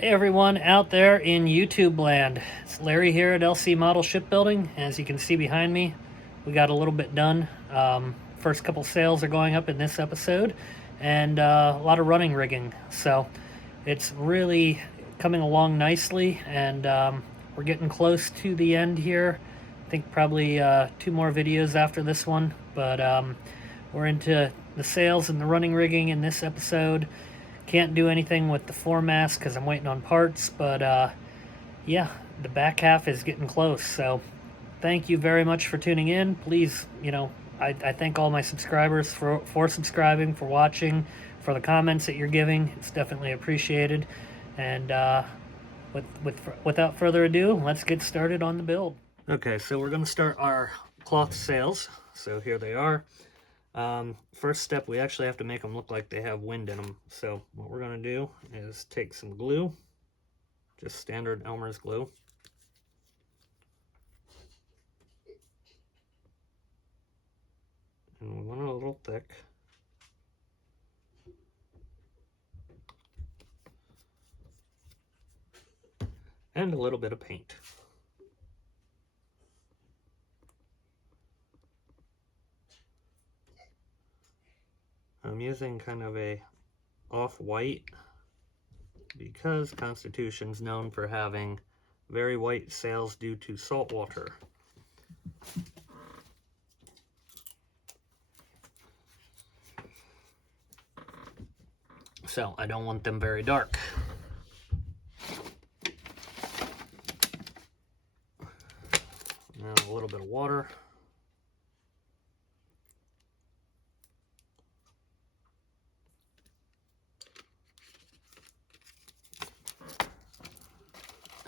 Hey everyone out there in YouTube land. It's Larry here at LC Model Shipbuilding. As you can see behind me, we got a little bit done. First couple sails are going up in this episode, and a lot of running rigging. So it's really coming along nicely, and we're getting close to the end here. I think probably 2 more videos after this one, but we're into the sails and the running rigging in this episode. Can't do anything with the foremast because I'm waiting on parts, but yeah, the back half is getting close. So thank you very much for tuning in. Please, I thank all my subscribers for subscribing, for watching, for the comments that you're giving. It's definitely appreciated. And without further ado, let's get started on the build. Okay, so we're going to start our cloth sails. So here they are. First step, we actually have to make them look like they have wind in them. So what we're going to do is take some glue, just standard Elmer's glue. And we want it a little thick. And a little bit of paint. I'm using kind of a off-white because Constitution's known for having very white sails due to salt water. So I don't want them very dark. Now a little bit of water.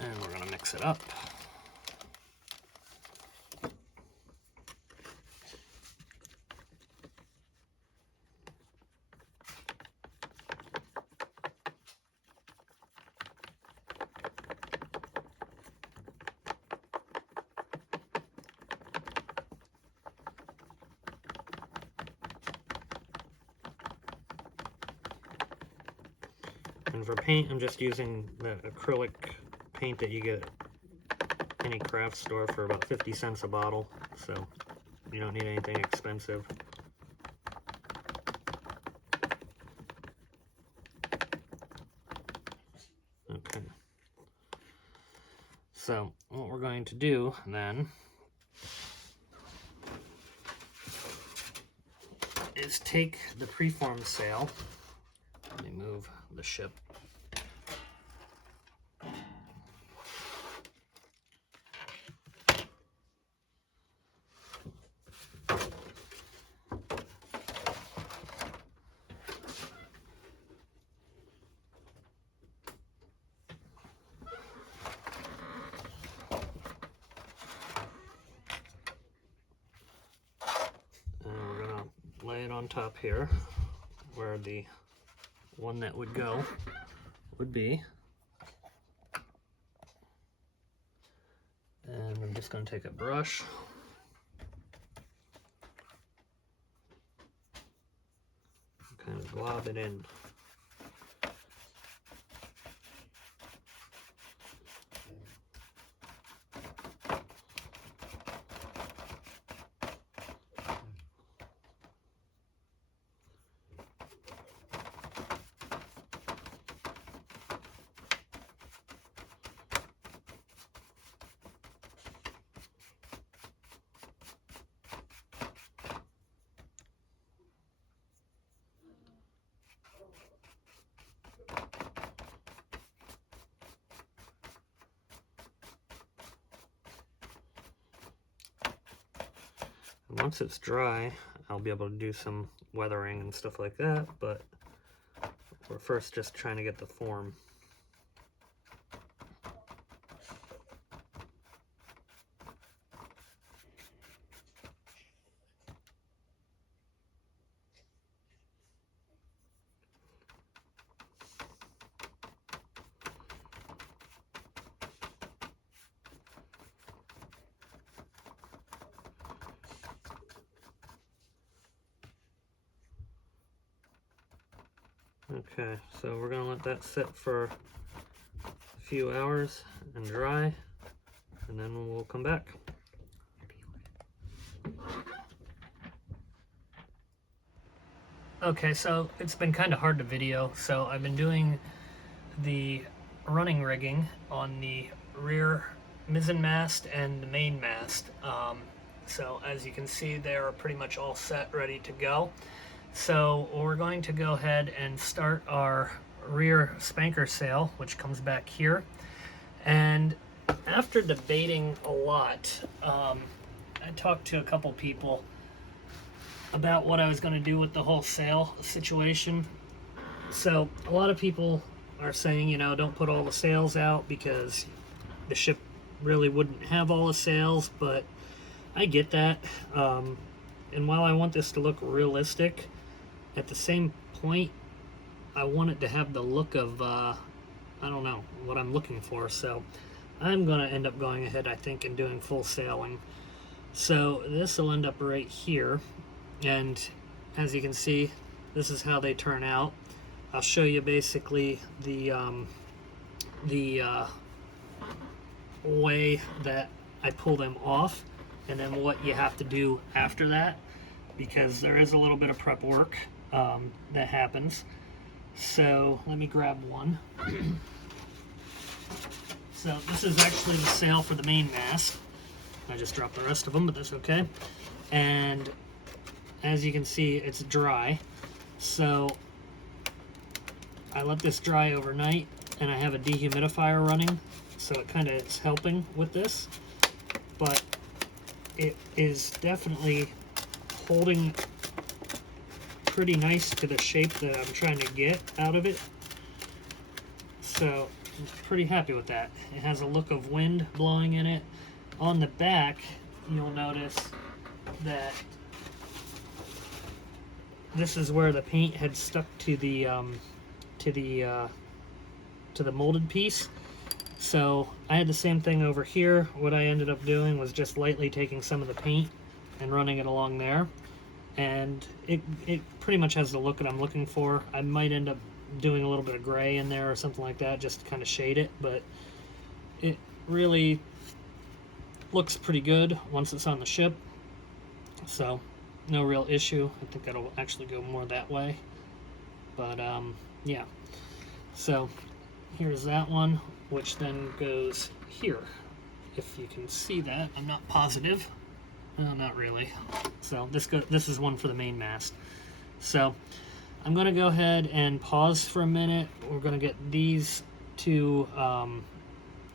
And we're going to mix it up. And for paint, I'm just using the acrylic paint that you get at any craft store for about 50 cents a bottle, so you don't need anything expensive. Okay. So what we're going to do then is take the preformed sail. Let me move the ship. And we're going to lay it on top here where the one that would go would be. And I'm just going to take a brush, kind of glob it in. Once it's dry, I'll be able to do some weathering and stuff like that, but we're first just trying to get the form. Okay, so we're going to let that sit for few hours and dry, and then we'll come back. Okay, so it's been kind of hard to video, so I've been doing the running rigging on the rear mizzen mast and the main mast. So as you can see, they're pretty much all set, ready to go. So we're going to go ahead and start our rear spanker sail, which comes back here. And after debating a lot, I talked to a couple people about what I was going to do with the whole sail situation. So a lot of people are saying, you know, don't put all the sails out because the ship really wouldn't have all the sails, but I get that. And while I want this to look realistic, at the same point, I want it to have the look of, I don't know, what I'm looking for. So I'm going to end up going ahead, I think, and doing full sailing. So this will end up right here. And as you can see, this is how they turn out. I'll show you basically the way that I pull them off, and then what you have to do after that, because there is a little bit of prep work that happens. So let me grab one. So this is actually the sail for the main mast. I just dropped the rest of them, but that's okay. And as you can see, it's dry. So I let this dry overnight, and I have a dehumidifier running, so it kind of is helping with this. But it is definitely holding pretty nice to the shape that I'm trying to get out of it. So I'm pretty happy with that. It has a look of wind blowing in it. On the back, you'll notice that this is where the paint had stuck to the molded piece. So I had the same thing over here. What I ended up doing was just lightly taking some of the paint and running it along there, and it pretty much has the look that I'm looking for. I might end up doing a little bit of gray in there or something like that just to kind of shade it, but it really looks pretty good once it's on the ship. So no real issue. I think that'll actually go more that way, but yeah. So here's that one, which then goes here. If you can see that, I'm not positive. No, not really. So this is one for the main mast. So I'm going to go ahead and pause for a minute. We're going to get these two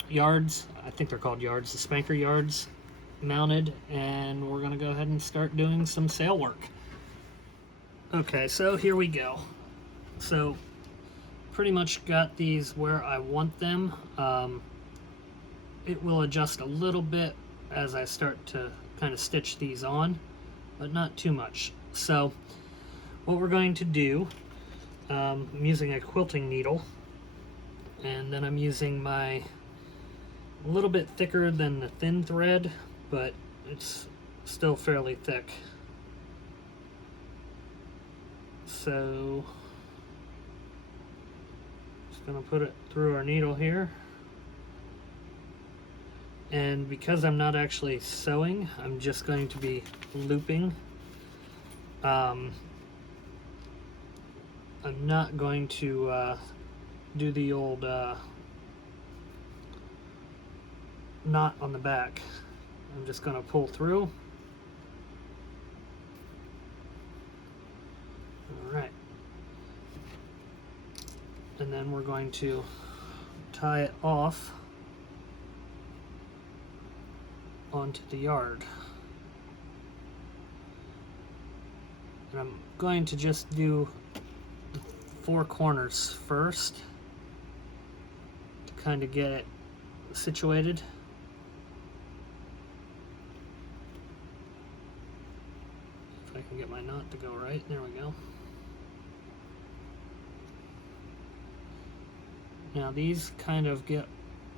yards, I think they're called yards, the spanker yards, mounted, and we're going to go ahead and start doing some sail work. Okay, so here we go. So pretty much got these where I want them. It will adjust a little bit as I start to kind of stitch these on, but not too much. So what we're going to do, I'm using a quilting needle, and then I'm using my a little bit thicker than the thin thread, but it's still fairly thick. So just gonna put it through our needle here. And because I'm not actually sewing, I'm just going to be looping. I'm not going to do the old knot on the back. I'm just going to pull through. Alright. And then we're going to tie it off onto the yard. And I'm going to just do the four corners first to kind of get it situated. If I can get my knot to go right, there we go. Now these kind of get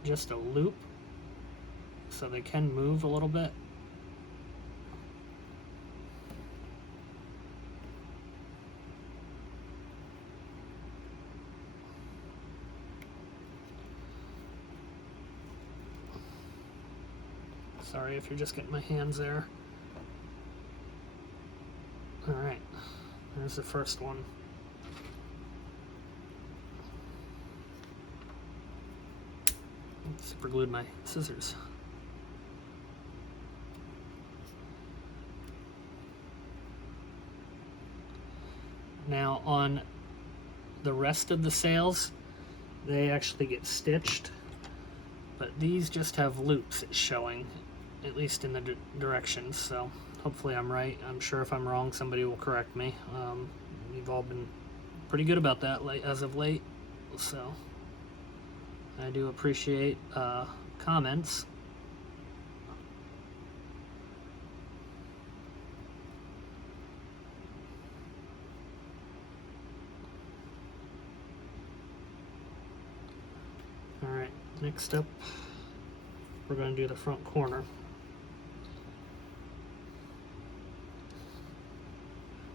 just a loop, so they can move a little bit. Sorry if you're just getting my hands there. All right, there's the first one. Super glued my scissors. Now on the rest of the sails, they actually get stitched, but these just have loops showing, at least in the directions, so hopefully I'm right. I'm sure if I'm wrong, somebody will correct me. You've all been pretty good about that as of late, so I do appreciate comments. All right, next up, we're going to do the front corner.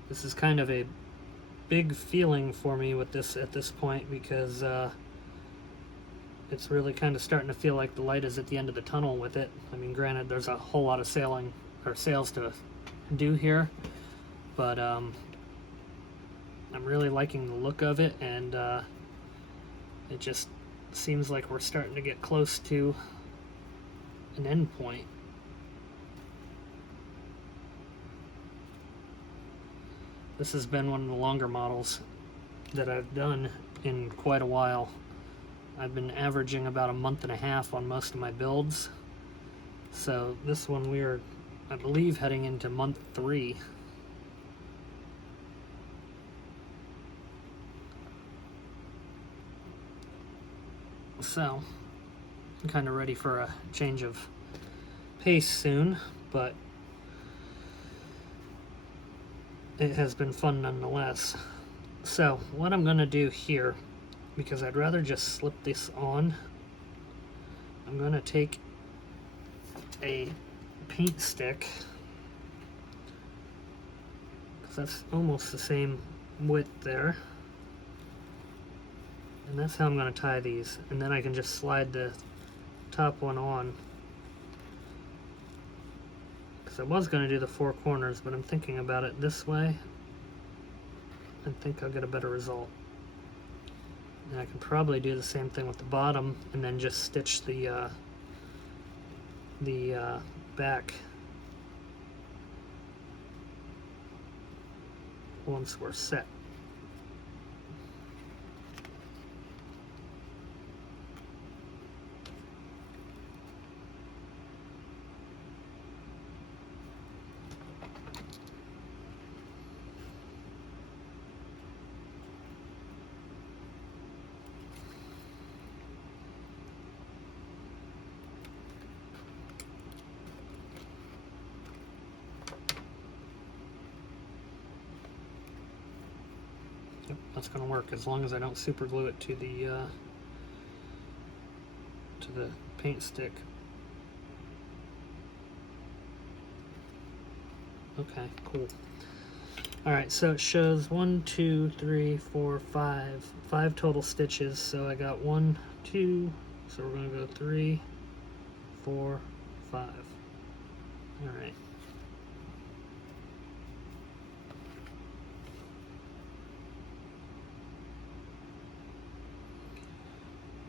This is kind of a big feeling for me with this at this point, because it's really kind of starting to feel like the light is at the end of the tunnel with it. I mean, granted, there's a whole lot of sails to do here, but I'm really liking the look of it, and it just seems like we're starting to get close to an end point. This has been one of the longer models that I've done in quite a while. I've been averaging about a month and a half on most of my builds. So this one we are, I believe, heading into month 3. So I'm kind of ready for a change of pace soon, but it has been fun nonetheless. So what I'm going to do here, because I'd rather just slip this on, I'm going to take a paint stick, because that's almost the same width there, and that's how I'm going to tie these, and then I can just slide the top one on, because I was going to do the 4 corners, but I'm thinking about it this way. I think I'll get a better result. And I can probably do the same thing with the bottom, and then just stitch the back once we're set. Yep, that's going to work as long as I don't super glue it to the paint stick. Okay, cool. All right, so it shows 1, 2, 3, 4, 5 total stitches. So I got 1, 2. So we're going to go 3, 4, 5. All right.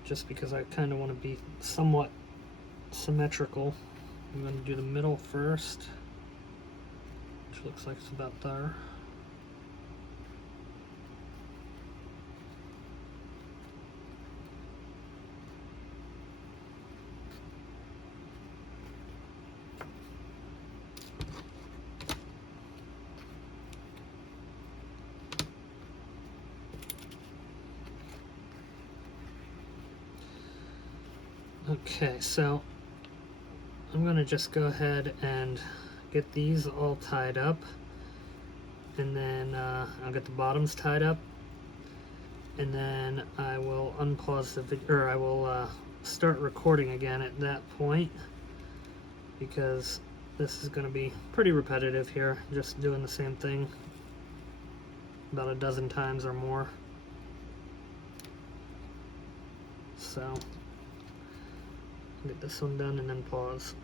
Just because I kind of want to be somewhat symmetrical, I'm going to do the middle first, which looks like it's about there. Okay, so I'm going to just go ahead and get these all tied up, and then I'll get the bottoms tied up, and then I will unpause the video, or I will start recording again at that point, because this is going to be pretty repetitive here, just doing the same thing about a dozen times or more. So get this one done and then pause.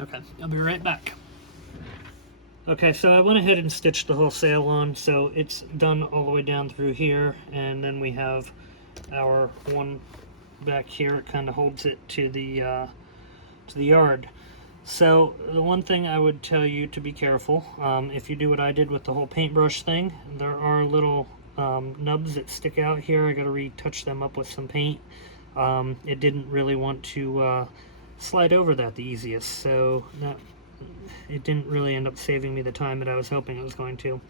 Okay, I'll be right back. Okay, so I went ahead and stitched the whole sail on, so it's done all the way down through here, and then we have our one back here. It kind of holds it to the yard. So the one thing I would tell you to be careful, if you do what I did with the whole paintbrush thing, there are little nubs that stick out here. I got to retouch them up with some paint. It didn't really want to slide over that the easiest, so it didn't really end up saving me the time that I was hoping it was going to.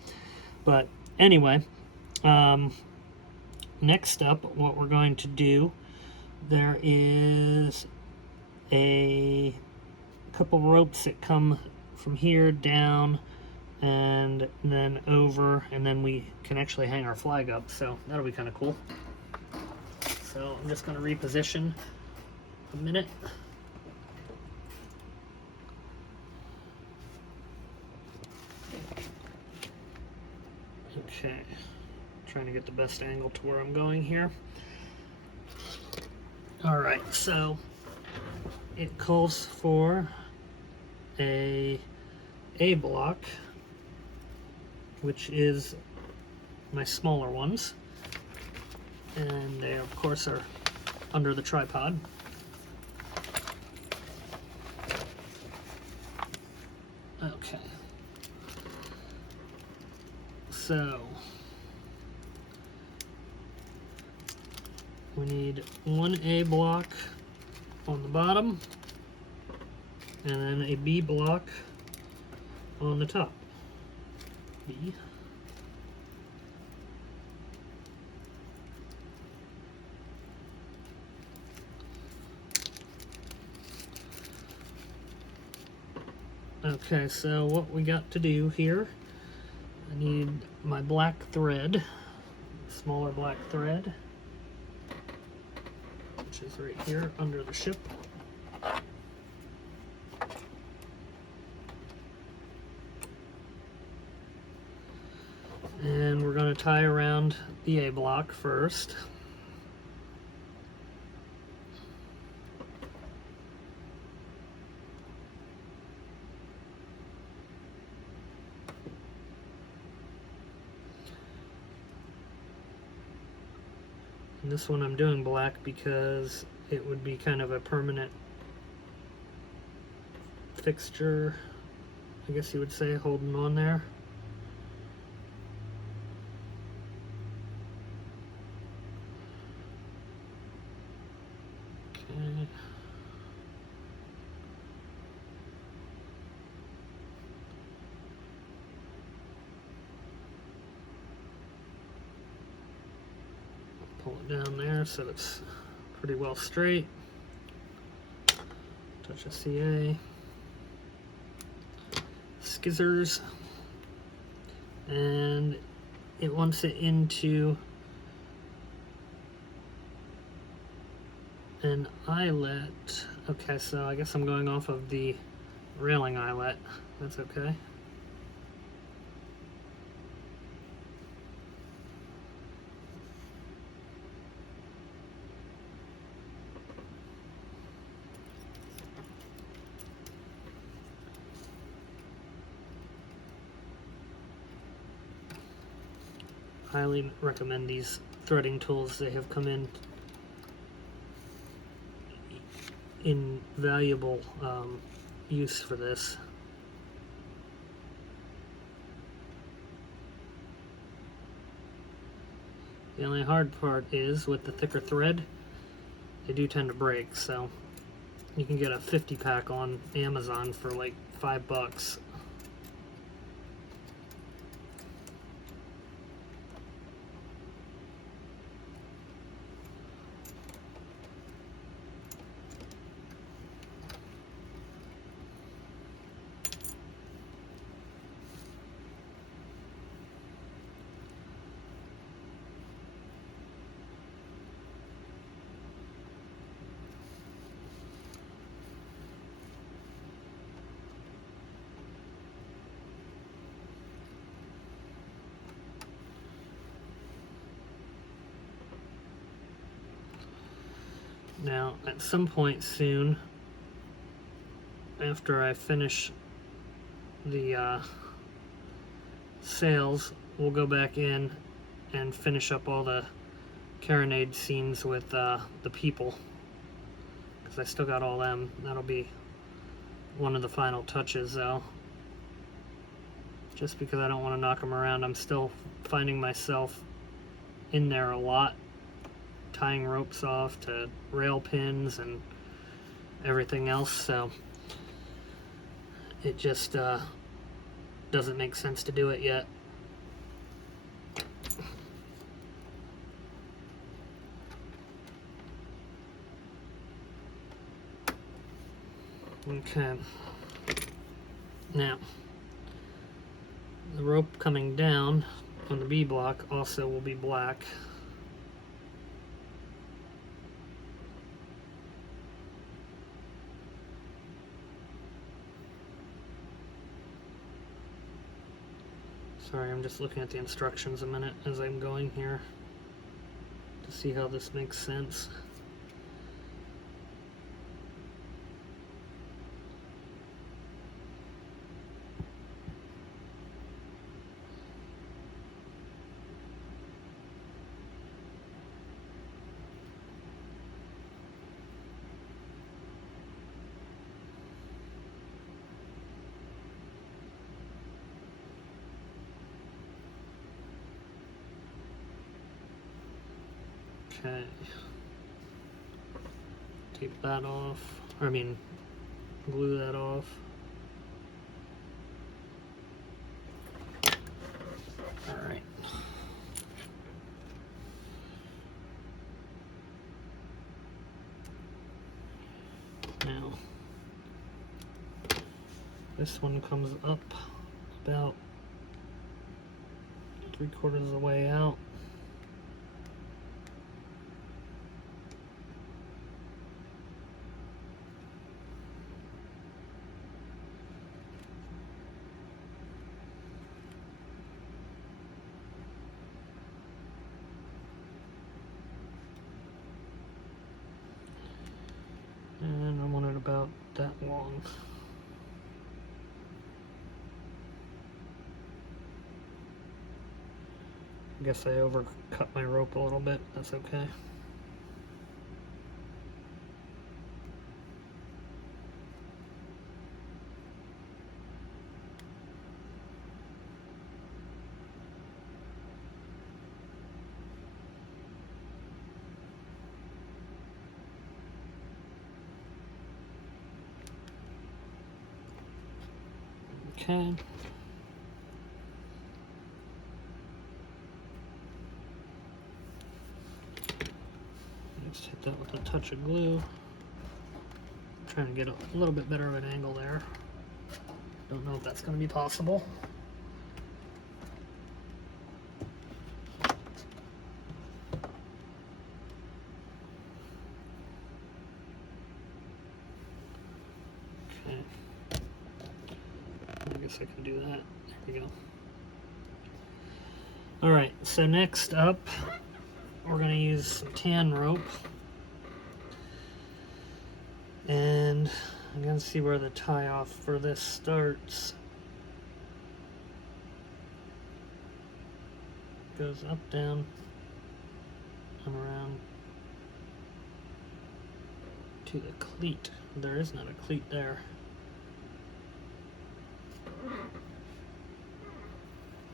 But anyway, next up, what we're going to do, there is a couple ropes that come from here down and then over, and then we can actually hang our flag up, so that'll be kind of cool. So I'm just going to reposition a minute. Okay, trying to get the best angle to where I'm going here. Alright, so it calls for a block, which is my smaller ones, and they of course are under the tripod. Okay, so we need one A block on the bottom and then a B block on the top. B. Okay, so what we got to do here, I need my black thread, smaller black thread, which is right here under the ship. And we're going to tie around the A block first. And this one I'm doing black because it would be kind of a permanent fixture, I guess you would say, holding on there. Okay. Pull it down there so it's pretty well straight. Touch a CA. Skizzers. And it wants it into an eyelet. Okay, so I guess I'm going off of the railing eyelet. That's okay. Highly recommend these threading tools. They have come in invaluable use for this. The only hard part is with the thicker thread, they do tend to break, so you can get a 50 pack on Amazon for like $5. Now, at some point soon, after I finish the sails, we'll go back in and finish up all the carronade scenes with the people, because I still got all them. That'll be one of the final touches though, just because I don't want to knock them around. I'm still finding myself in there a lot, tying ropes off to rail pins and everything else, so it just doesn't make sense to do it yet. Okay, now the rope coming down on the B block also will be black. Sorry, I'm just looking at the instructions a minute as I'm going here to see how this makes sense. Okay, tape that off, or I mean glue that off. Alright. Now, this one comes up about 3/4 of the way out. And I want it about that long. I guess I overcut my rope a little bit, that's okay. Okay. Just hit that with a touch of glue. Trying to get a little bit better of an angle there. Don't know if that's going to be possible. Okay. I guess I can do that. There we go. Alright, so next up, we're going to use some tan rope. And I'm going to see where the tie off for this starts. Goes up, down, and around to the cleat. There is not a cleat there.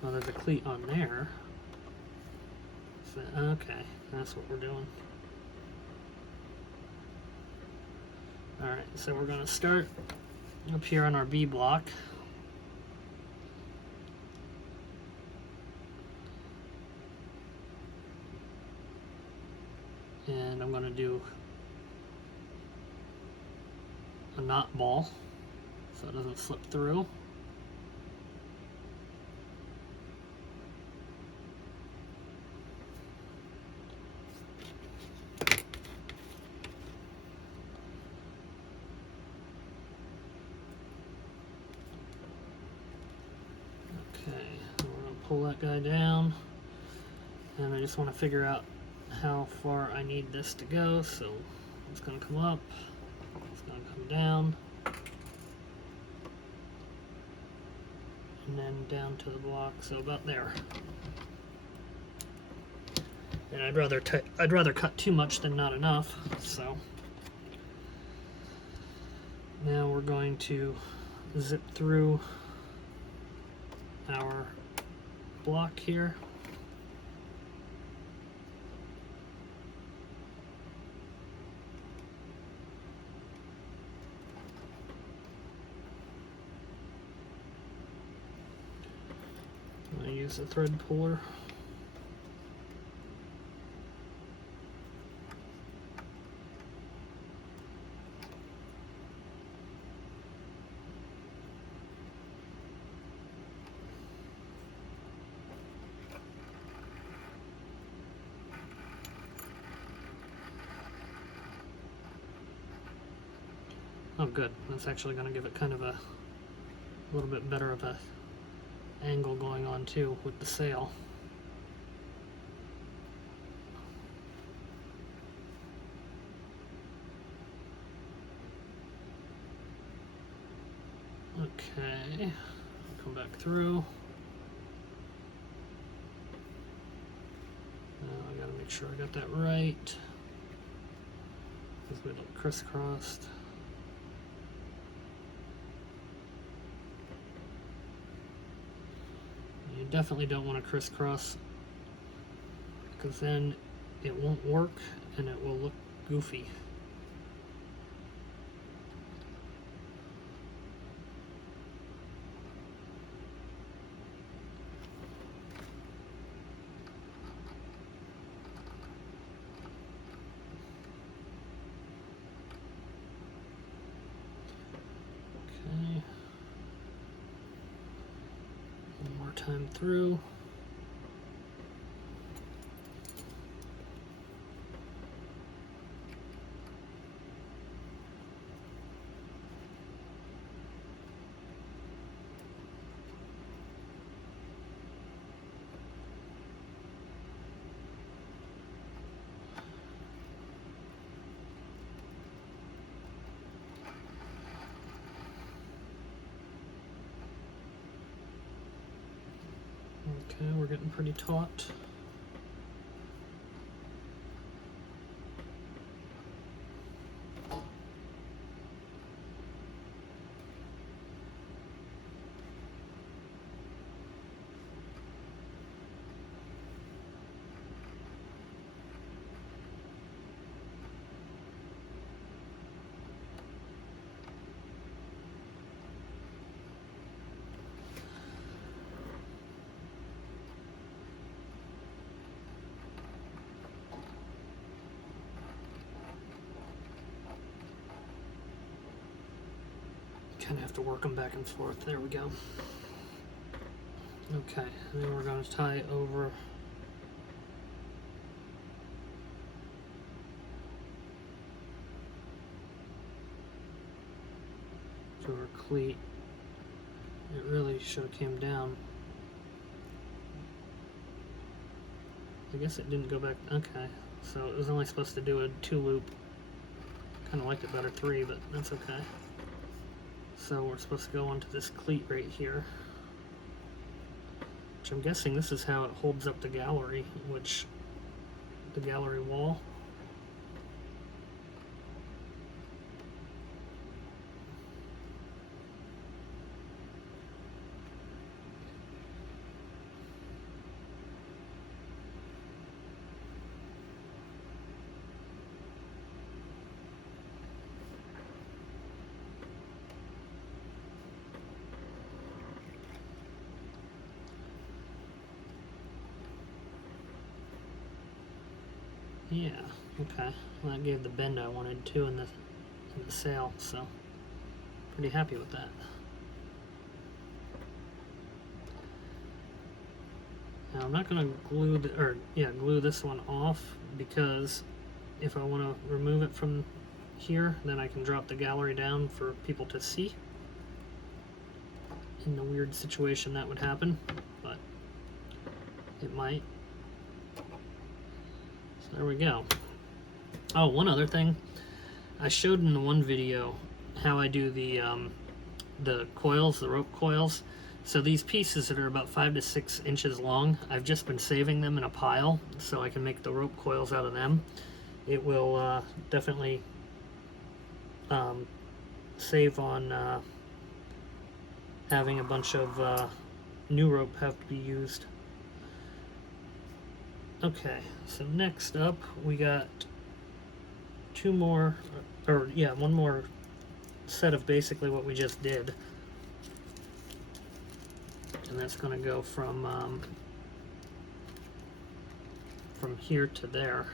Well, there's a cleat on there. So, okay, that's what we're doing. Alright, so we're going to start up here on our B block. And I'm going to do a knot ball so it doesn't slip through. Pull that guy down, and I just want to figure out how far I need this to go. So it's going to come up, it's going to come down, and then down to the block, so about there. And I'd rather cut too much than not enough, so now we're going to zip through our block here. I'm going to use a thread puller. Oh good, that's actually going to give it kind of a little bit better of a angle going on too with the sail. Okay, come back through. Now I gotta make sure I got that right, because we look crisscrossed. You definitely don't want to crisscross, because then it won't work and it will look goofy. Okay. One more time through. Okay, we're getting pretty taut. Kind of have to work them back and forth. There we go. Okay, and then we're going to tie over to our cleat. It really should have came down. I guess it didn't go back. Okay, so it was only supposed to do a 2-loop. Kind of liked it better 3, but that's okay. So we're supposed to go onto this cleat right here, which I'm guessing this is how it holds up the gallery, the gallery wall. Yeah, okay. Well, that gave the bend I wanted too in the sail, so pretty happy with that. Now I'm not going to glue this one off, because if I want to remove it from here, then I can drop the gallery down for people to see. In the weird situation that would happen, but it might. So there we go. Oh, one other thing. I showed in the one video how I do the coils, the rope coils. So these pieces that are about 5 to 6 inches long, I've just been saving them in a pile so I can make the rope coils out of them. It will definitely save on having a bunch of new rope have to be used. Okay, so next up we got one more set of basically what we just did. And that's going to go from here to there.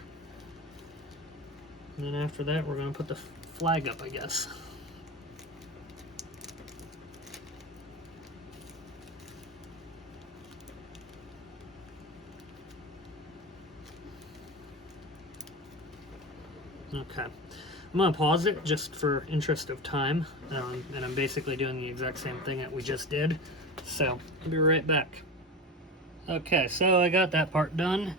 And then after that, we're going to put the flag up, I guess. Okay. I'm going to pause it just for interest of time. And I'm basically doing the exact same thing that we just did. So, I'll be right back. Okay, so I got that part done.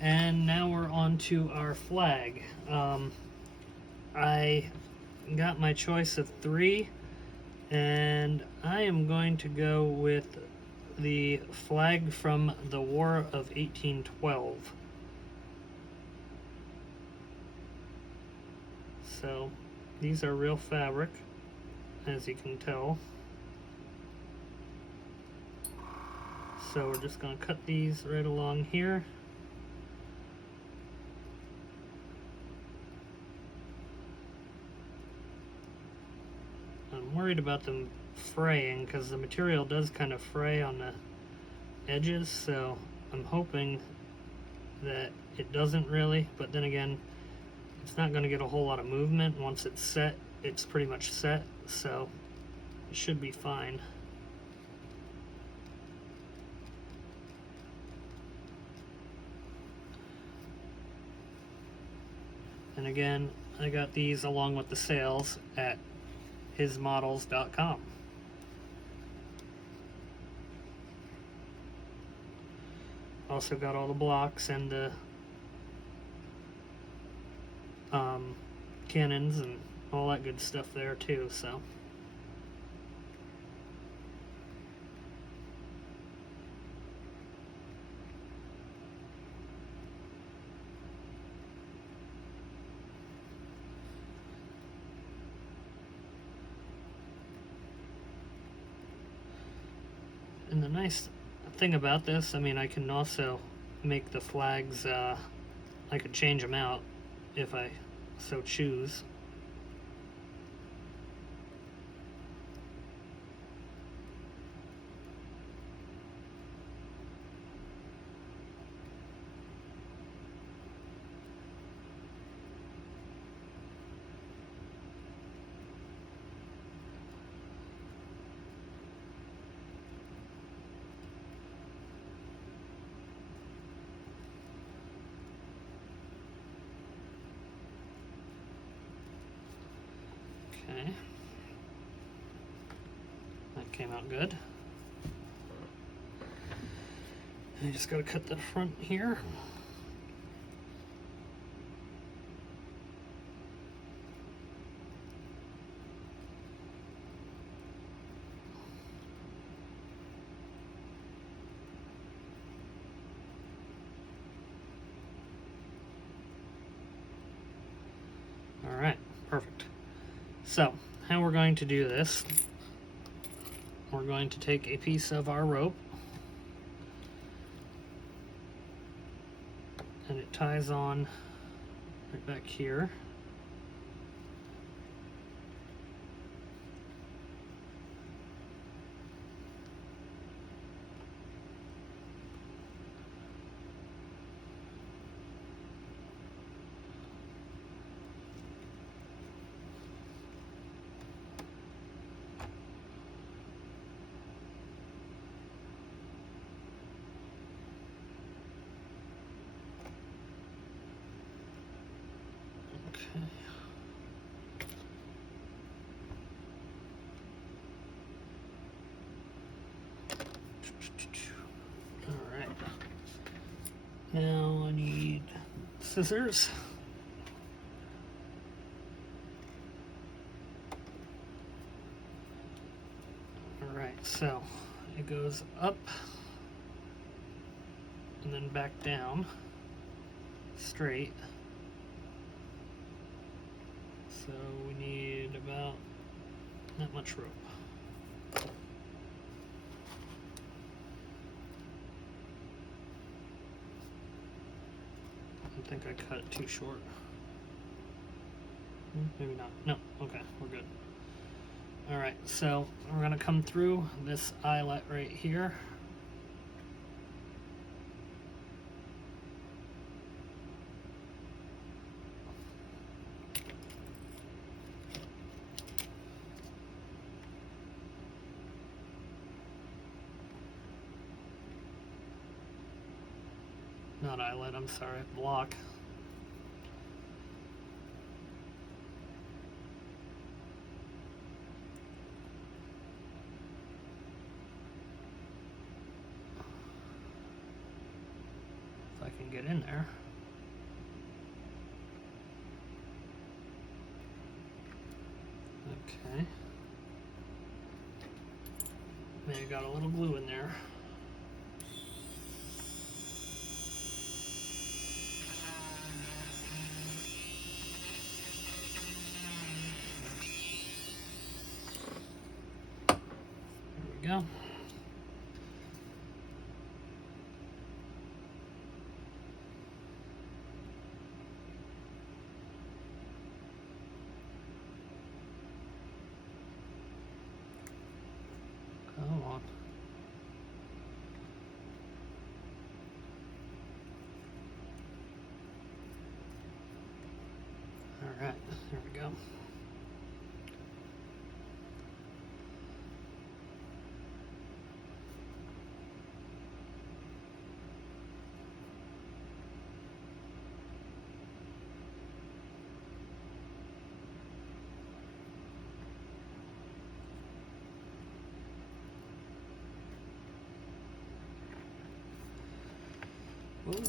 And now we're on to our flag. I got my choice of 3, and I am going to go with the flag from the War of 1812. So these are real fabric, as you can tell. So we're just going to cut these right along here. I'm worried about them fraying because the material does kind of fray on the edges, so I'm hoping that it doesn't really, but then again, it's not going to get a whole lot of movement. Once it's set, it's pretty much set, so it should be fine. And again, I got these along with the sales at hismodels.com. Also got all the blocks and the cannons and all that good stuff there too, so. And the nice thing about this, I mean, I can also make the flags, I could change them out if I so choose. Okay. That came out good. I just gotta cut the front here. All right, perfect. So, how we're going to do this, we're going to take a piece of our rope and it ties on right back here. Okay. All right. Now I need scissors. All right, so I it goes up and then back down straight. So we need about that much rope. I think I cut it too short. Maybe not. No, okay, we're good. All right, so we're gonna come through this eyelet right here. Not eyelet, I'm sorry, block. If I can get in there. Okay. Maybe I got a little glue in there. There we go. Come on. All right, there we go. Ooh.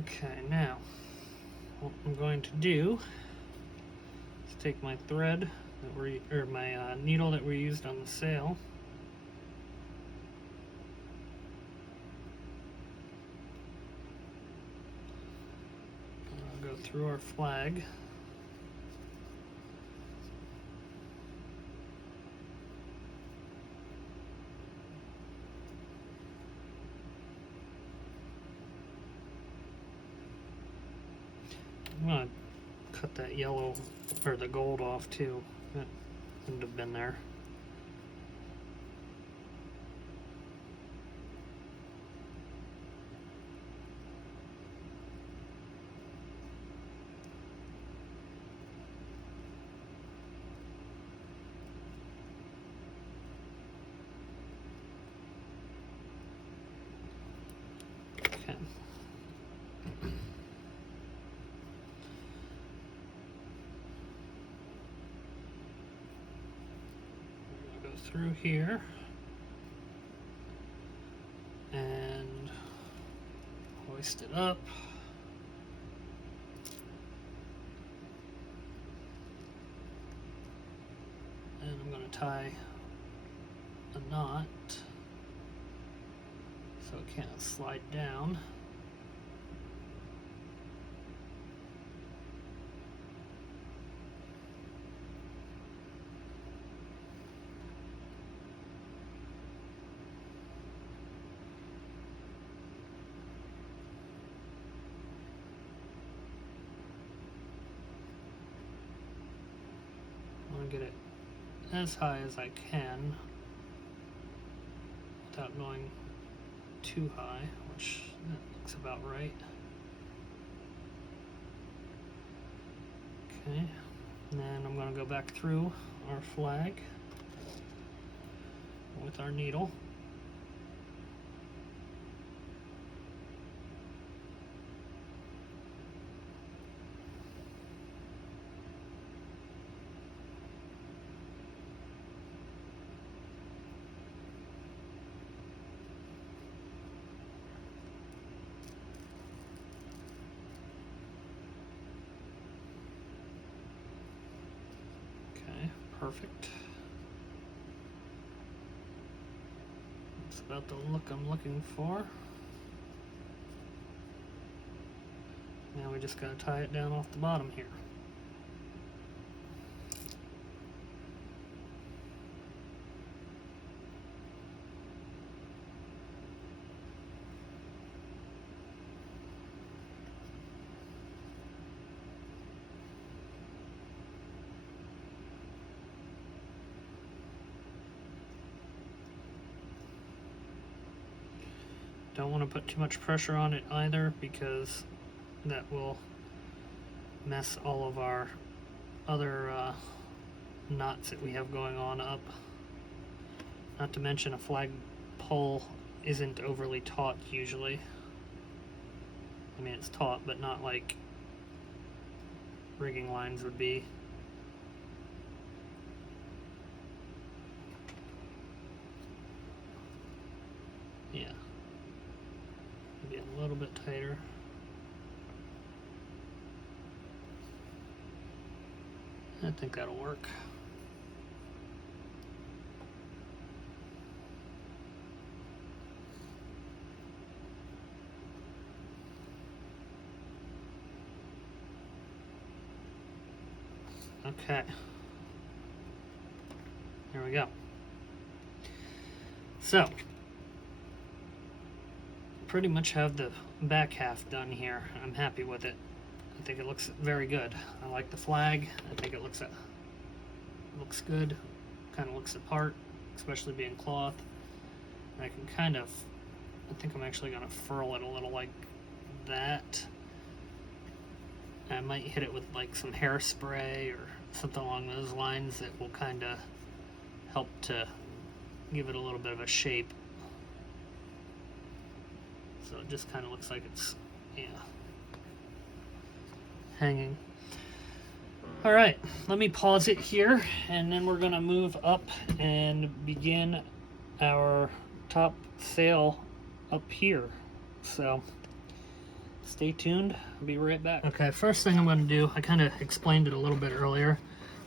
Okay, now what I'm going to do is take my thread that my needle that we used on the sail. I'll go through our flag. I'm gonna cut that yellow or the gold off too. That wouldn't have been there. Okay. Go through here and hoist it up. And I'm going to tie a knot so it can't slide down. I want to get it as high as I can without going too high, which that looks about right. Okay, and then I'm going to go back through our flag with our needle. perfect. It's about the look I'm looking for. Now we just gotta tie it down off the bottom here. Don't want to put too much pressure on it either, because that will mess all of our other knots that we have going on up. Not to mention a flagpole isn't overly taut usually. I mean, it's taut, but not like rigging lines would be. Yeah. Maybe a little bit tighter. I think that'll work. Okay. There we go. So, pretty much have the back half done here. I'm happy with it. I think it looks very good. I like the flag. I think it looks good. Kind of looks the part, especially being cloth. And I can kind of, I think I'm actually going to furl it a little like that. I might hit it with like some hairspray or something along those lines that will kind of help to give it a little bit of a shape. So it just kind of looks like it's, yeah, hanging. All right, let me pause it here, and then we're gonna move up and begin our top sail up here. So stay tuned, I'll be right back. Okay, first thing I'm gonna do, I kind of explained it a little bit earlier,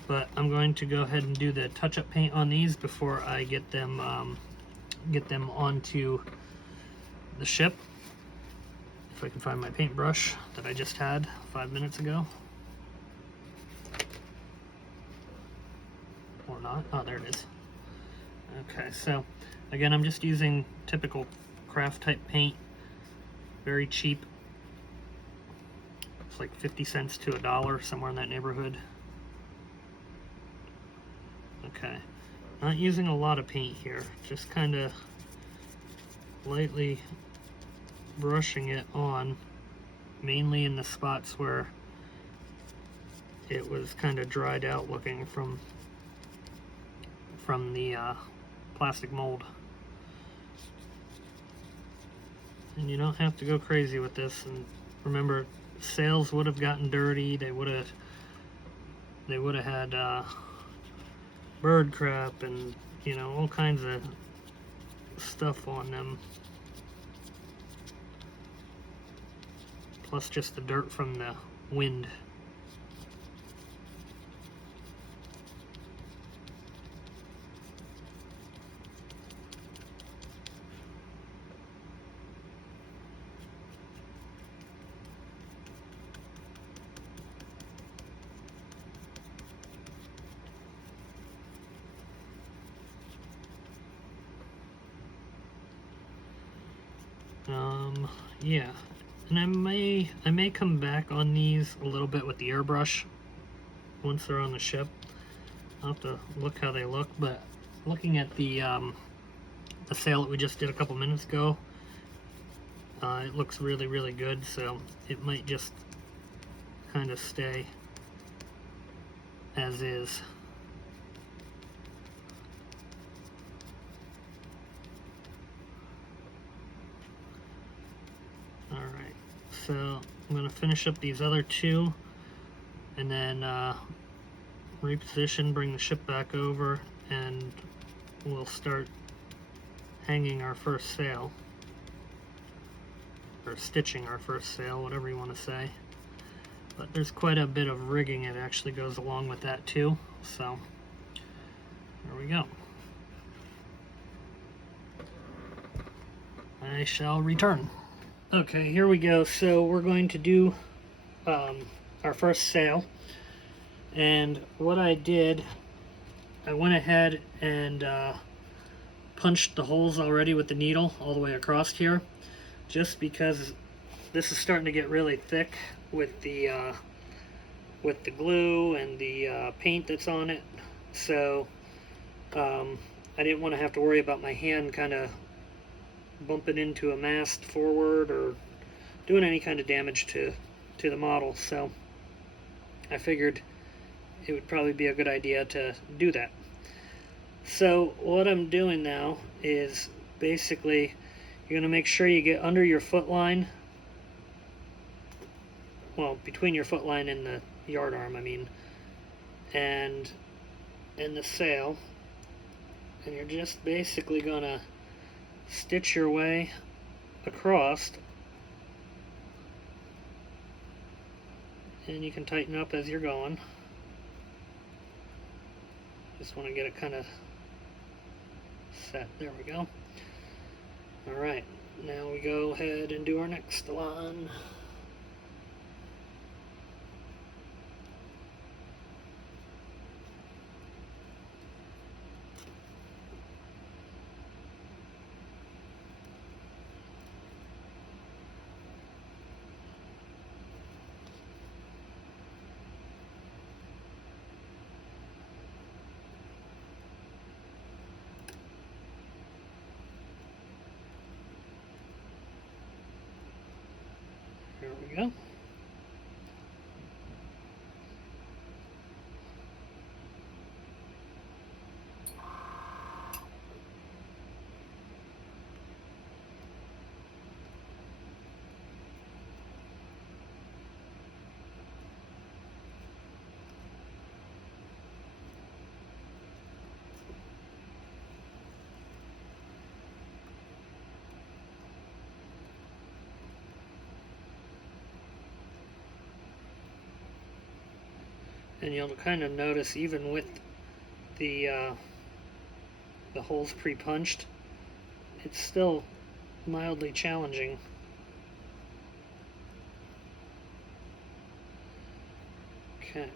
but I'm going to go ahead and do the touch-up paint on these before I get them onto the ship. If I can find my paintbrush that I just had 5 minutes ago. Or not. Oh, there it is. Okay, so again, I'm just using typical craft type paint. Very cheap. It's like 50 cents to $1, somewhere in that neighborhood. Okay. Not using a lot of paint here. Just kind of lightly brushing it on, mainly in the spots where it was kind of dried out looking from the plastic mold. And you don't have to go crazy with this. And remember, sails would have gotten dirty. They would have had bird crap and, you know, all kinds of stuff on them. Plus just the dirt from the wind. Yeah, and I may come back on these a little bit with the airbrush once they're on the ship. I'll have to look how they look, but looking at the sail that we just did a couple minutes ago, it looks really, really good, so it might just kind of stay as is. Alright, so I'm going to finish up these other two and then reposition, bring the ship back over, and we'll start hanging our first sail, or stitching our first sail, whatever you want to say. But there's quite a bit of rigging that actually goes along with that too, so There we go. I shall return. Okay, here we go. So we're going to do our first sail. And what I did, I went ahead and punched the holes already with the needle all the way across here, just because this is starting to get really thick with the glue and the paint that's on it. So I didn't want to have to worry about my hand kind of bumping into a mast forward or doing any kind of damage to the model. So I figured it would probably be a good idea to do that. So what I'm doing now is basically you're going to make sure you get under your foot line, well, between your foot line and the yard arm, I mean, and in the sail, and you're just basically going to stitch your way across, and you can tighten up as you're going. Just want to get it kind of set. There we go. Alright, now we go ahead and do our next line. There we go. And you'll kind of notice, even with the holes pre-punched, it's still mildly challenging. Okay.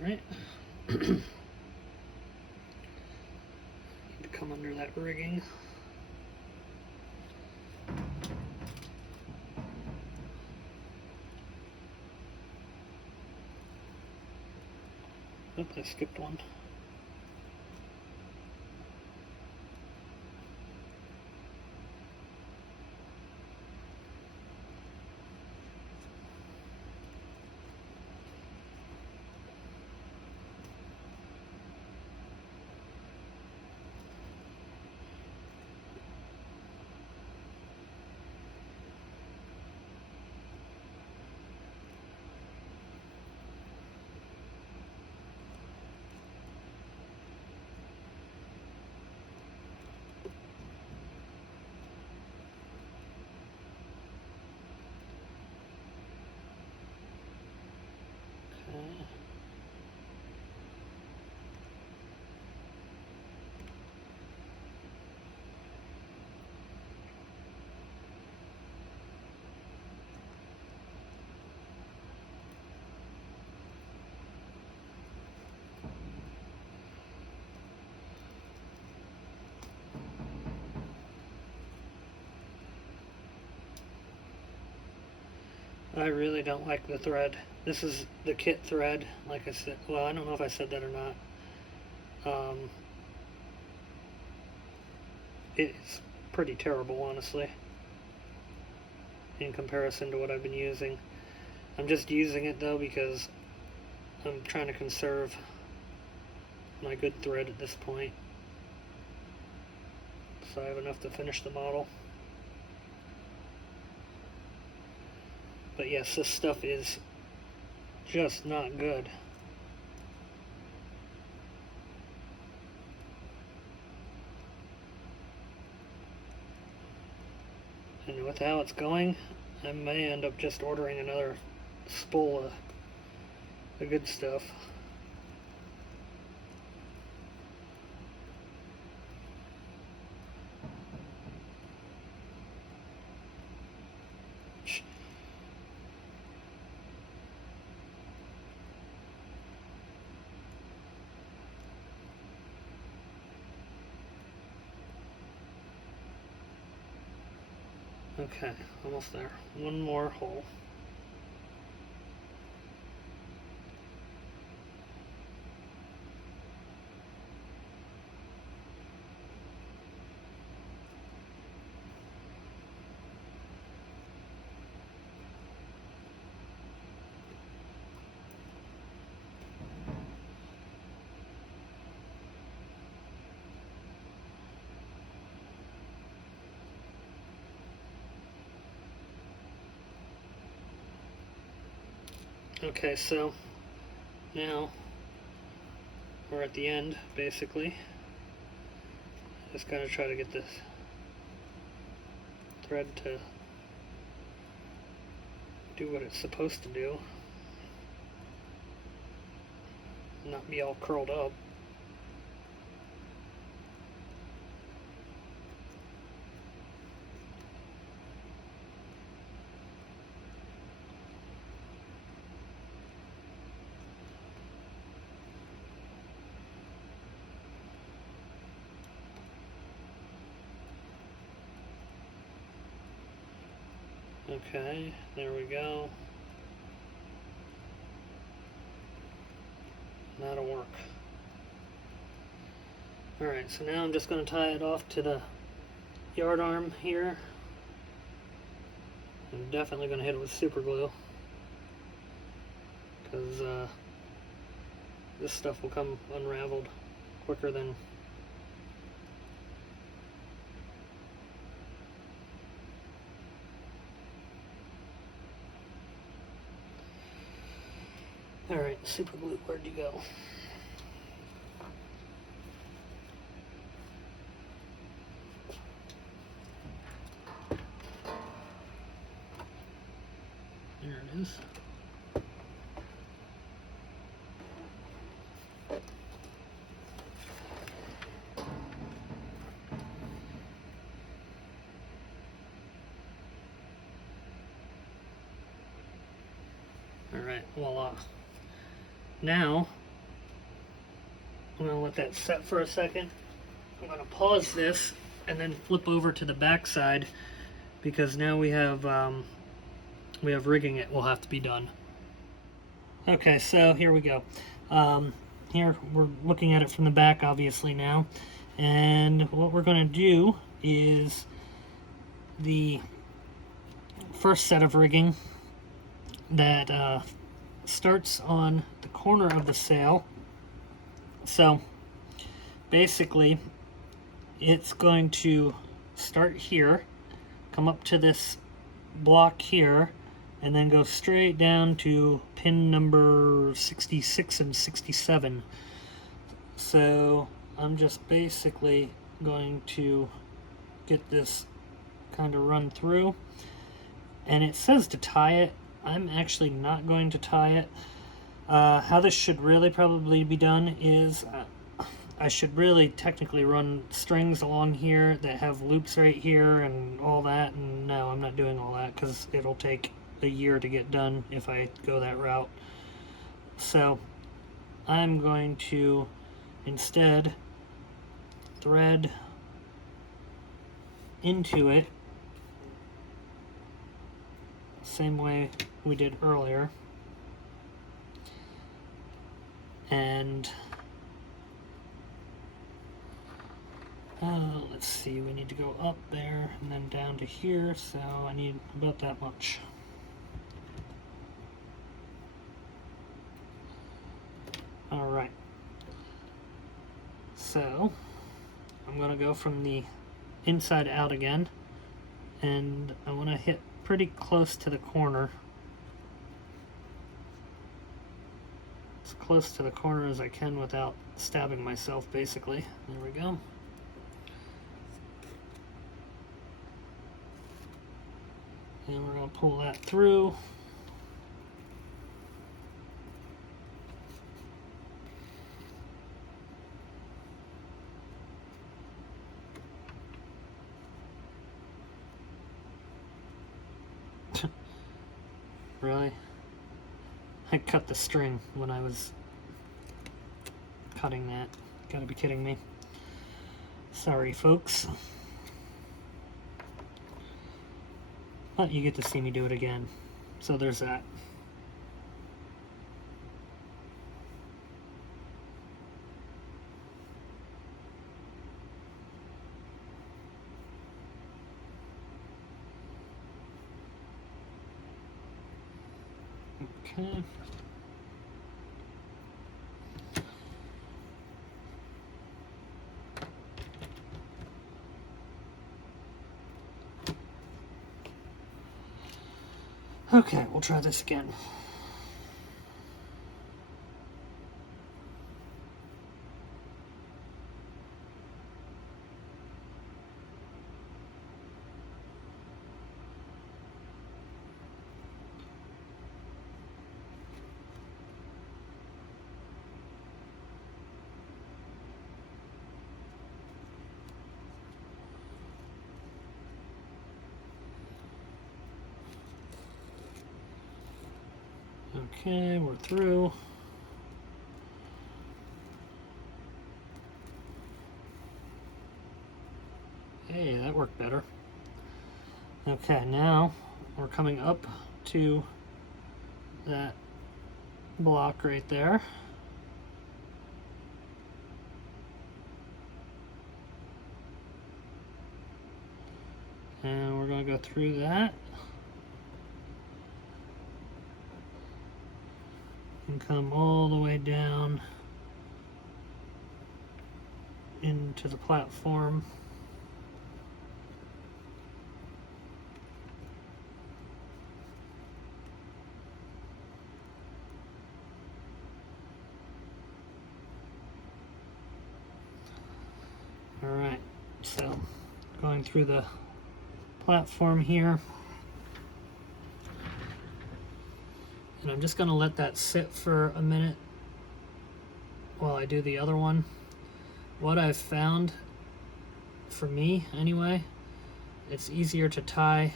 Alright. Need to come under that rigging. Oop, I skipped one. I really don't like the thread. This is the kit thread, like I said. Well, I don't know if I said that or not. It's pretty terrible, honestly, in comparison to what I've been using. I'm just using it though because I'm trying to conserve my good thread at this point, so I have enough to finish the model. But yes, this stuff is just not good. And with how it's going, I may end up just ordering another spool of the good stuff. Okay, almost there. One more hole. Okay, so now we're at the end, basically. Just gotta try to get this thread to do what it's supposed to do, not be all curled up. Okay, there we go. That'll work. Alright, so now I'm just going to tie it off to the yard arm here. I'm definitely going to hit it with super glue, because this stuff will come unraveled quicker than Alright, super glue, where'd you go? There it is. Alright, voila. Now, I'm going to let that set for a second. I'm going to pause this and then flip over to the back side, because now we have rigging it will have to be done. Okay, so here we go. Here we're looking at it from the back, obviously, now. And what we're going to do is the first set of rigging that starts on the corner of the sail. So basically it's going to start here, come up to this block here, and then go straight down to pin number 66 and 67. So I'm just basically going to get this kind of run through, and it says to tie it. I'm actually not going to tie it. How this should really probably be done is I should really technically run strings along here that have loops right here and all that, and no, I'm not doing all that because it'll take a year to get done if I go that route. So I'm going to instead thread into it same way we did earlier, and let's see, we need to go up there and then down to here, so I need about that much. So I'm going to go from the inside out again, and I want to hit pretty close to the corner. As close to the corner as I can without stabbing myself, basically. There we go. And we're going to pull that through. Really? I cut the string when I was cutting that. Gotta be kidding me. Sorry, folks. But you get to see me do it again. So there's that. Okay. Okay, we'll try this again. Okay, we're through. Hey, that worked better. Okay, now we're coming up to that block right there. And we're going to go through that. And come all the way down into the platform. Alright, so going through the platform here. And I'm just going to let that sit for a minute while I do the other one. What I've found, for me anyway, it's easier to tie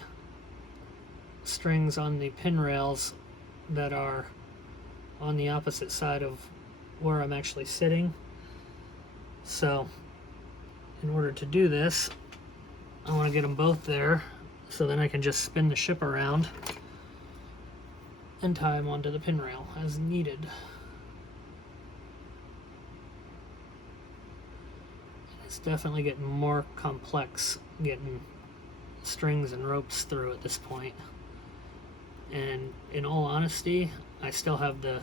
strings on the pin rails that are on the opposite side of where I'm actually sitting. So in order to do this, I want to get them both there so then I can just spin the ship around and tie them onto the pin rail as needed. It's definitely getting more complex getting strings and ropes through at this point. And in all honesty, I still have the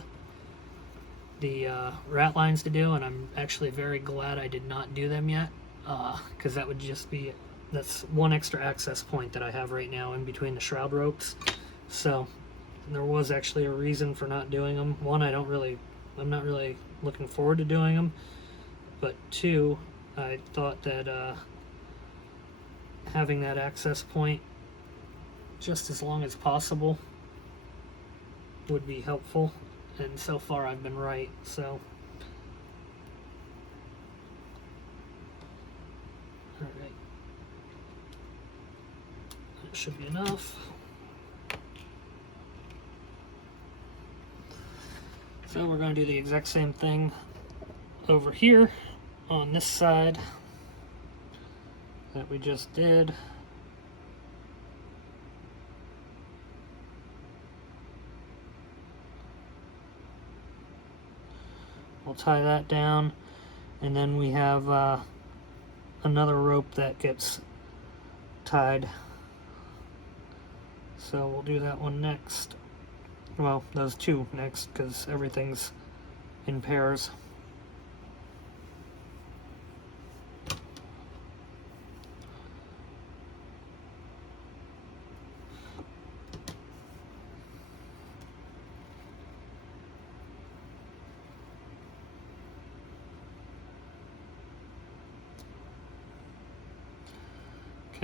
rat lines to do, and I'm actually very glad I did not do them yet, because that would just be, that's one extra access point that I have right now in between the shroud ropes. So there was actually a reason for not doing them. One, I'm not really looking forward to doing them, but two, I thought that having that access point just as long as possible would be helpful, and so far I've been right. So alright, that should be enough. So we're going to do the exact same thing over here on this side that we just did. We'll tie that down, and then we have another rope that gets tied. So we'll do that one next. Well, those two next, because everything's in pairs.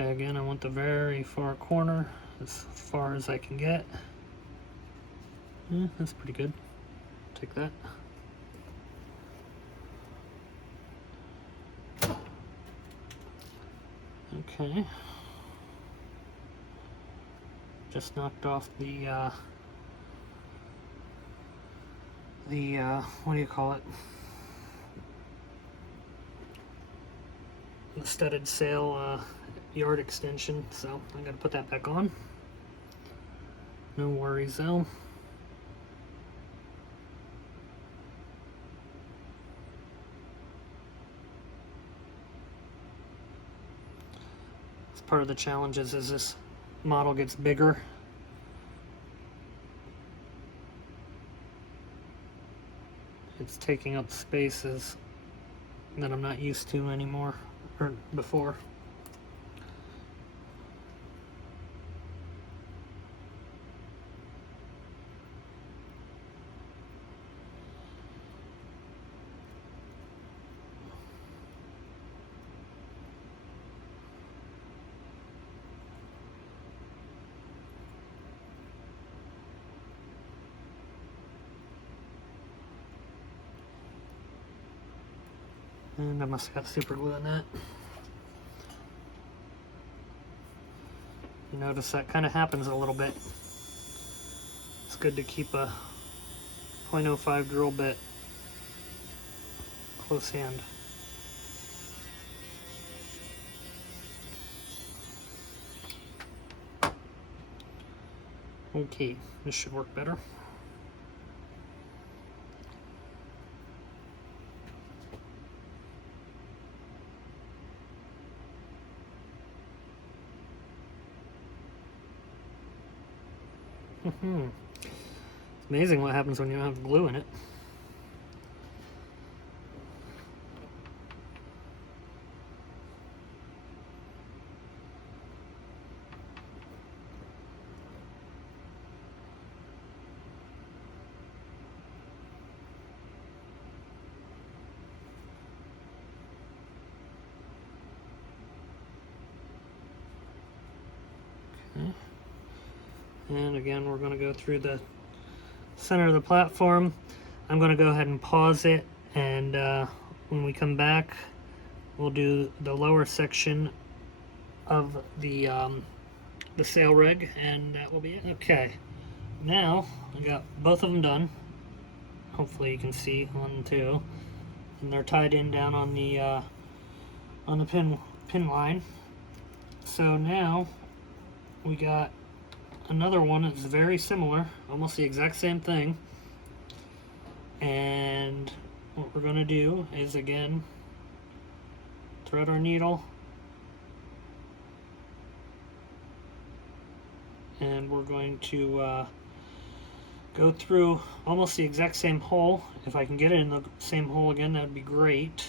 Okay, again, I want the very far corner, as far as I can get. That's pretty good. Take that. Okay. Just knocked off the what do you call it? The studded sail yard extension, so I gotta put that back on. No worries though. It's part of the challenges as this model gets bigger. It's taking up spaces that I'm not used to anymore, or before. And I must have got super glue in that. You notice that kind of happens a little bit. It's good to keep a 0.05 drill bit close hand. Okay, this should work better. It's amazing what happens when you don't have glue in it. Okay. And again, we're going to go through the center of the platform. I'm going to go ahead and pause it, and when we come back, we'll do the lower section of the sail rig, and that will be it. Okay, now I got both of them done. Hopefully you can see 1, 2, and they're tied in down on the pin line. So now we got another one that's very similar, almost the exact same thing. And what we're going to do is, again, thread our needle, and we're going to go through almost the exact same hole. If I can get it in the same hole again, that would be great,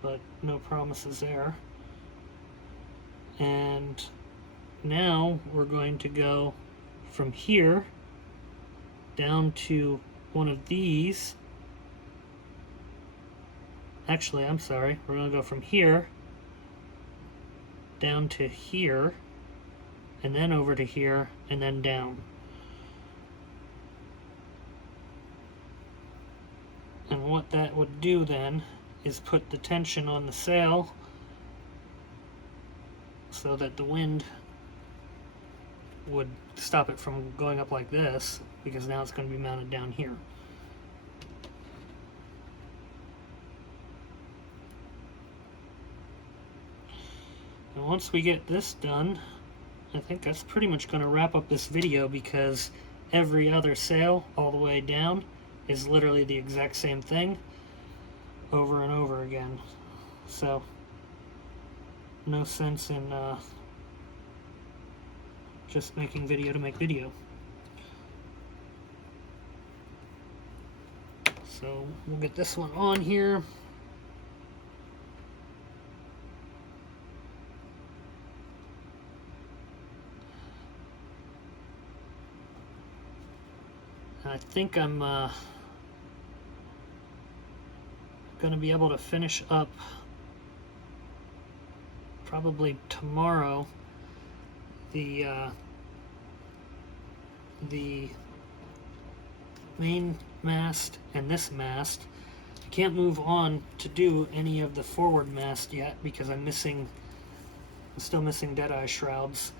but no promises there. And now we're going to go from here down to one of these. Actually, I'm sorry, we're going to go from here down to here, and then over to here, and then down. And what that would do then is put the tension on the sail so that the wind would stop it from going up like this, because now it's going to be mounted down here. And once we get this done, I think that's pretty much going to wrap up this video, because every other sail all the way down is literally the exact same thing over and over again. So no sense in just making video to make video. So we'll get this one on here. I think I'm going to be able to finish up probably tomorrow the main mast and this mast. I can't move on to do any of the forward mast yet because I'm still missing deadeye shrouds,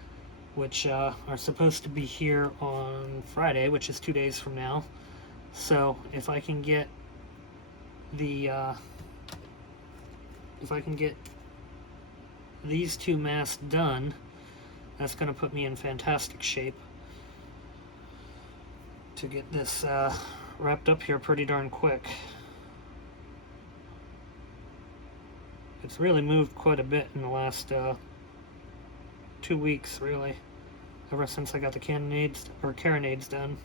which are supposed to be here on Friday, which is 2 days from now. So if I can get these two masts done, that's going to put me in fantastic shape to get this wrapped up here pretty darn quick. It's really moved quite a bit in the last 2 weeks, really, ever since I got the carronades done.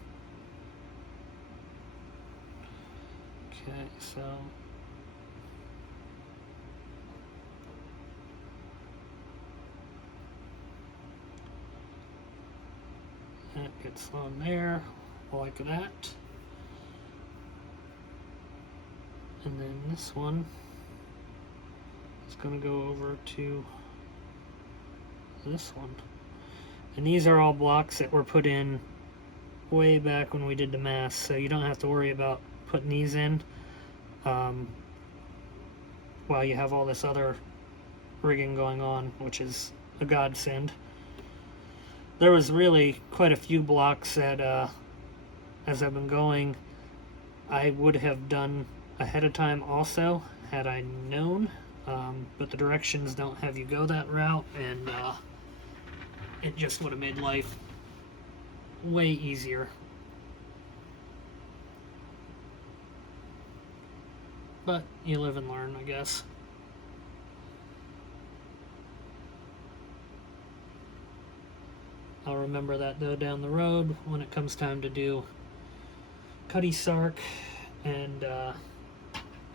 Okay, so that gets on there like that, and then this one is going to go over to this one. And these are all blocks that were put in way back when we did the mast, so you don't have to worry about putting these in while you have all this other rigging going on, which is a godsend. There was really quite a few blocks that as I've been going I would have done ahead of time also had I known, but the directions don't have you go that route, and it just would have made life way easier. But you live and learn, I guess. I'll remember that though down the road when it comes time to do Cuddy Sark and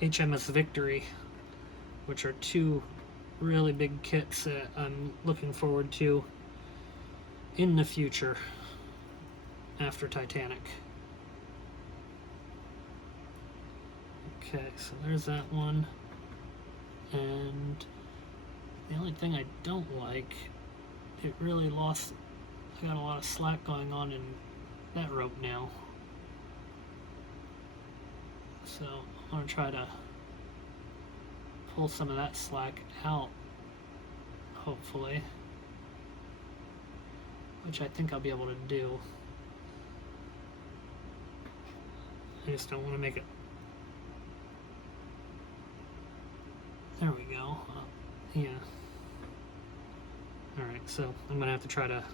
HMS Victory, which are two really big kits that I'm looking forward to in the future after Titanic. Okay, so there's that one. And the only thing I don't like, it really lost, I got a lot of slack going on in that rope now. So I'm going to try to pull some of that slack out, hopefully, which I think I'll be able to do. I just don't want to make it. There we go. Yeah. Alright, so I'm going to have to try to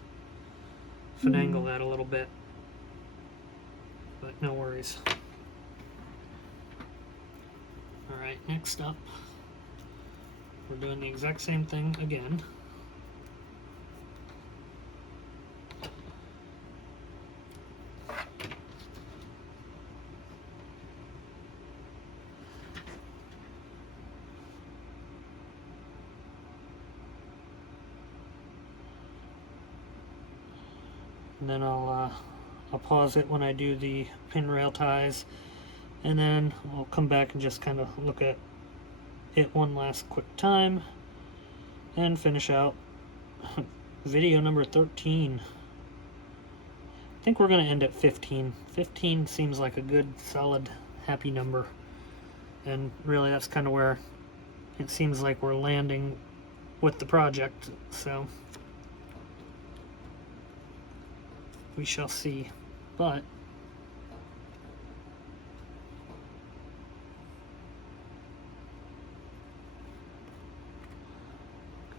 finagle that a little bit, but no worries. Alright, next up, we're doing the exact same thing again. And then I'll pause it when I do the pin rail ties, and then I'll come back and just kind of look at it one last quick time and finish out video number 13. I think we're going to end at 15. 15 seems like a good, solid, happy number, and really that's kind of where it seems like we're landing with the project, so we shall see. But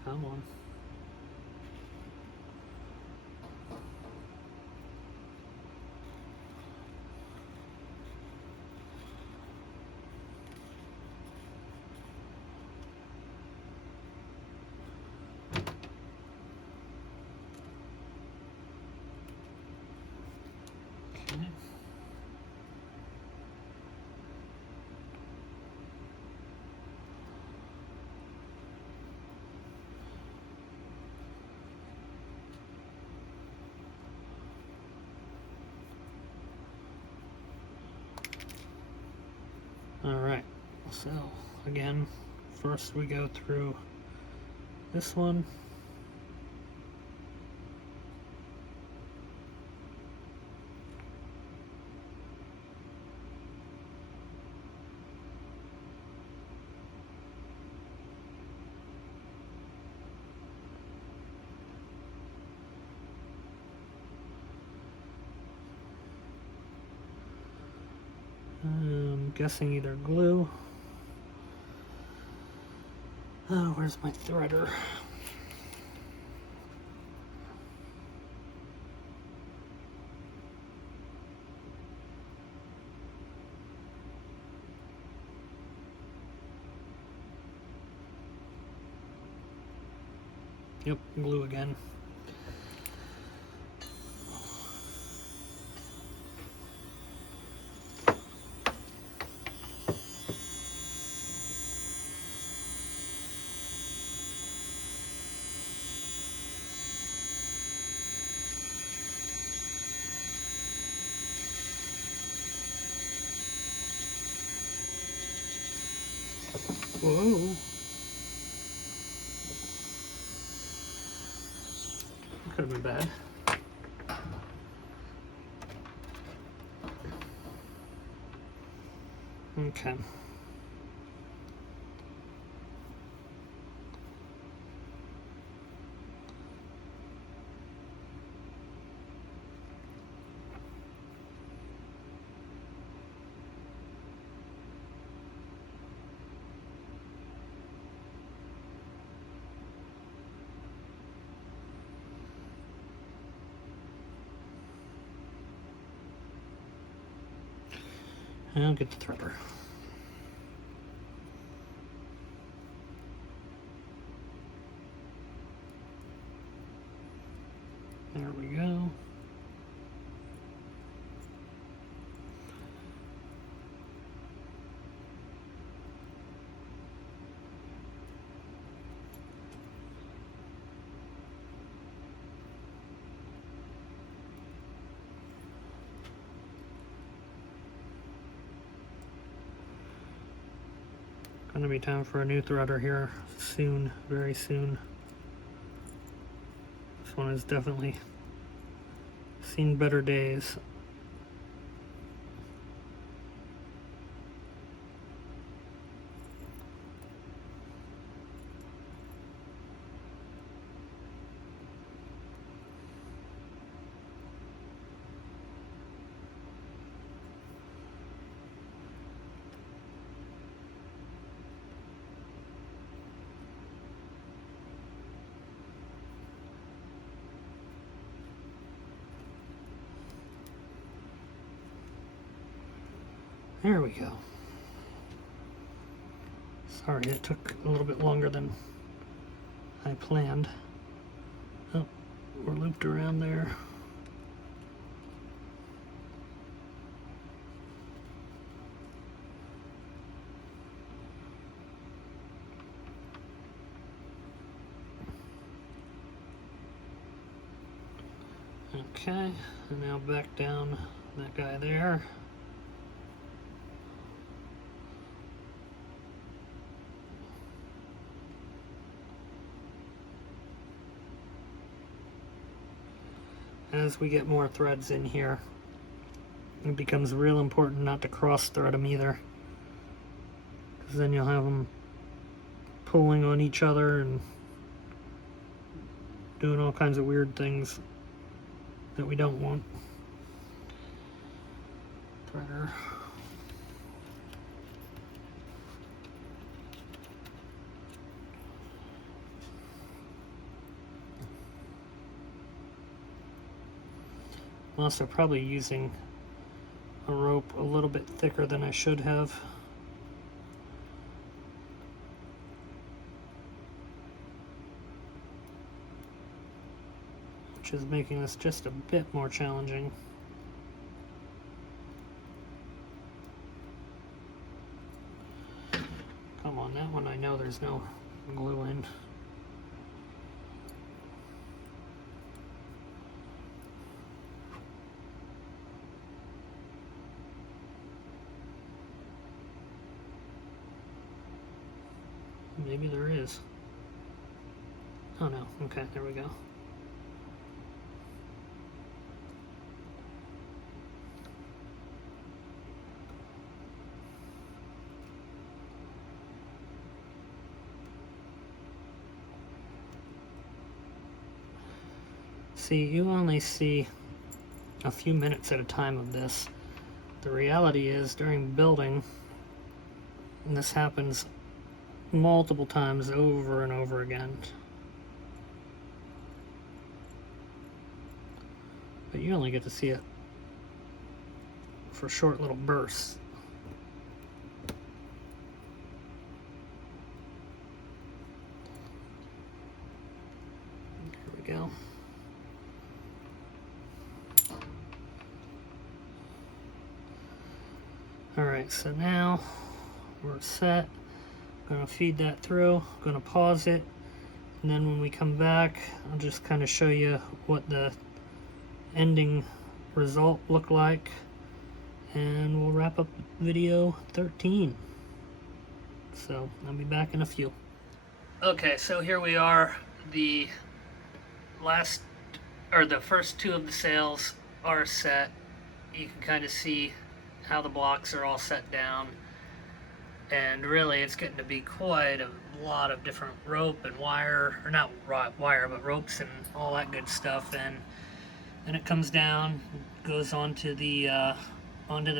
come on. Okay. Alright, so again, first we go through this one, I'm guessing either glue. Oh, where's my threader? Yep, glue again. Whoa. Could have been bad. Okay. I'll get the threader. There we go. Gonna be time for a new threader here soon, very soon. This one has definitely seen better days. There we go. Sorry, it took a little bit longer than I planned. Oh, we're looped around there. Okay, and now back down that guy there. As we get more threads in here, it becomes real important not to cross thread them either, because then you'll have them pulling on each other and doing all kinds of weird things that we don't want. Threader. I'm also probably using a rope a little bit thicker than I should have. Which is making this just a bit more challenging. Come on, that one I know there's no glue in. Maybe there is. Oh no, okay, there we go. See, you only see a few minutes at a time of this. The reality is, during building, and this happens multiple times over and over again. But you only get to see it for short little bursts. Here we go. Alright, so now we're set. I'm going to feed that through. I'm going to pause it. And then when we come back, I'll just kind of show you what the ending result looked like. And we'll wrap up video 13. So I'll be back in a few. Okay, so here we are. The first two of the sails are set. You can kind of see how the blocks are all set down, and really it's getting to be quite a lot of different rope and wire, or not wire, but ropes and all that good stuff. And then it comes down, goes onto the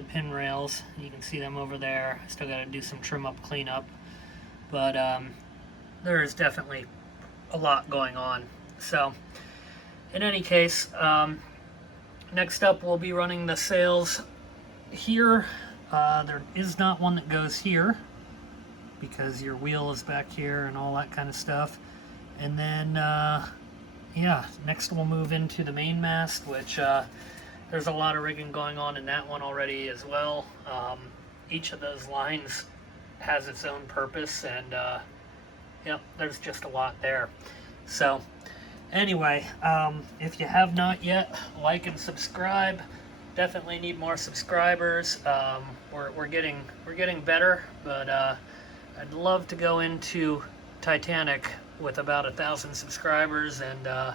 pin rails. You can see them over there. Still got to do some trim up, clean up, but there is definitely a lot going on. So in any case, next up we'll be running the sails here. There is not one that goes here because your wheel is back here and all that kind of stuff. And then yeah, next we'll move into the main mast, which there's a lot of rigging going on in that one already as well. Each of those lines has its own purpose, and yeah, there's just a lot there. So anyway, if you have not yet, like and subscribe. Definitely need more subscribers. We're getting better, but I'd love to go into Titanic with about 1,000 subscribers, and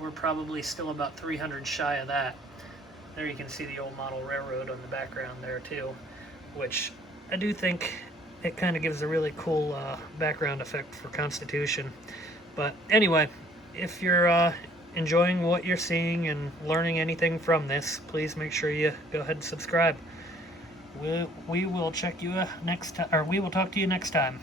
we're probably still about 300 shy of that. There you can see the old model railroad on the background there too, which I do think it kind of gives a really cool background effect for Constitution. But anyway, if you're enjoying what you're seeing and learning anything from this, please make sure you go ahead and subscribe. We will check you next time, or we will talk to you next time.